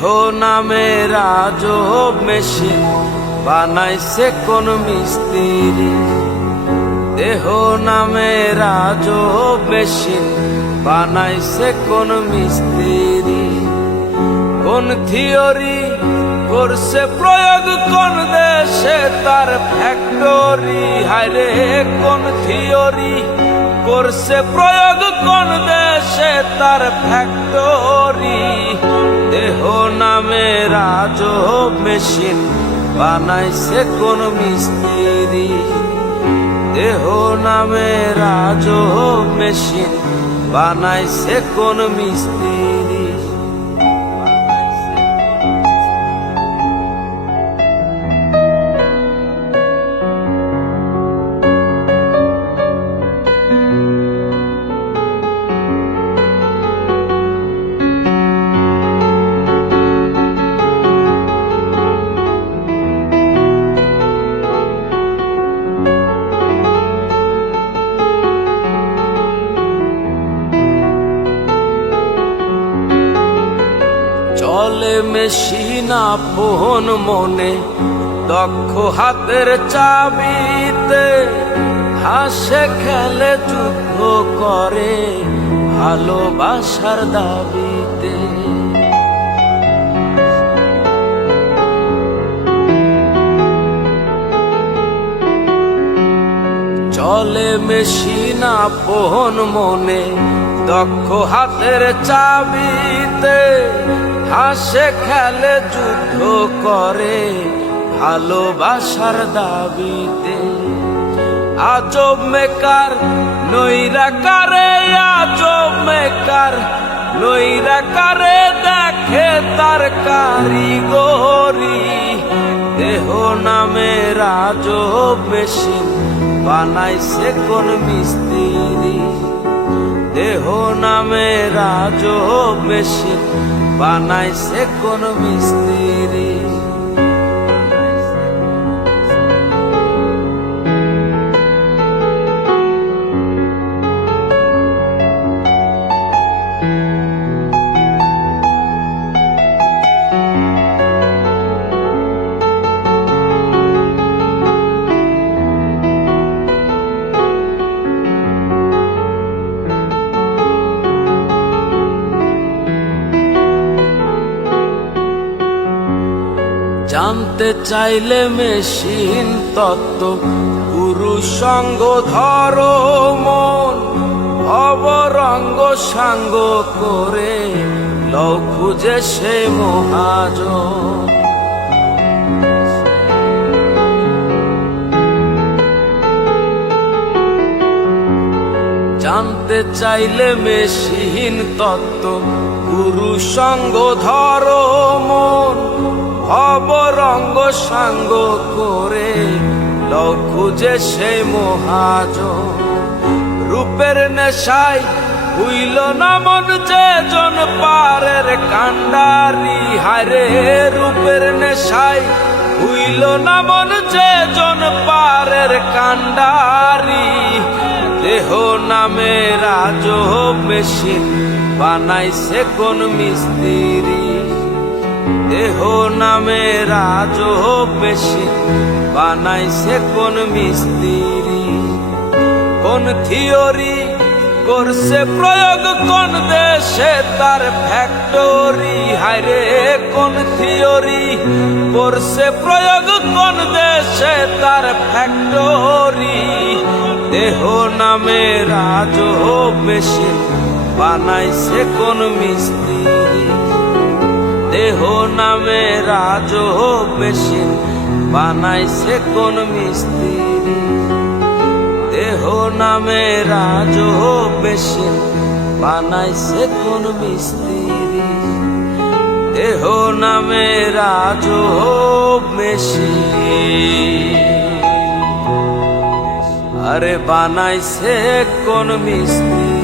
দেহ নামে রাজব মেশিন বানাইছে কোন মিস্ত্রি। দেহ নামে রাজব মেশিন বানাইছে কোন মিস্ত্রি। কোন থিওরি করছে প্রয়োগ কোন দেশে তার ফ্যাক্টরি। হায়রে কোন থিওরি করছে প্রয়োগ কোন দেশে তার ফ্যাক্টরি। দেহ নামে রাজব মেশিন বানাইছে কোন মিস্ত্রি। দেহ নামে রাজব মেশিন বানাইছে কোন মিস্ত্রি। চলে মেশিন আপন মনে দক্ষ হাতের চাবিতে। হাসে খেলে যুদ্ধ করে ভালোবাসার দাবিতে। চলে মেশিন আপন মনে দক্ষ হাতের চাবিতে। হাসে খেলে যুদ্ধ করে ভালোবাসার দাবিতে। আজব মেকার নৈরাকারে, আজব মেকার নৈরাকারে দেখে তার কারিগরি। দেহ নামে রাজব মেশিন বানাইছে কোন মিস্ত্রি। দেহ নামে রাজব মেশিন বানাইছে কোন মিস্ত্রি। জানতে চাইলে মেশিন তত্ত্ব পুরুষ সঙ্গ ধরো মন। ভবরঙ্গ সাঙ্গ করে লও খুঁজে সে মহাজন। জানতে চাইলে মেশিন তত্ত্ব পুরুষ সঙ্গ ধরো মন। ভবরঙ্গ সাঙ্গ করে লও খুঁজে সে মহাজন। রূপের নেশায় হইল না মন যে জন পারের কান্ডারি। হায়রে রূপের নেশায় হইল না মন যে জন পারের কান্ডারি। দেহ নামে রাজব মেশিন বানাইছে কোন মিস্ত্রি। দেহ নামে রাজব মেশিন বানাইছে কোন মিস্ত্রি। কোন থিওরি করছে প্রয়োগ কোন দেশে তার ফ্যাক্টরি। হায়রে কোন থিওরি করছে প্রয়োগ কোন দেশে তার ফ্যাক্টরি। দেহ নামে রাজব মেশিন বানাইছে কোন মিস্ত্রি। দেহ নামে রাজব মেশিন বানাইছে কোন মিস্ত্রি। দেহ নামে রাজব মেশিন বানাইছে কোন মিস্ত্রি। দেহ নামে রাজব মেশিন আরে বানাইছে কোন মিস্ত্রি।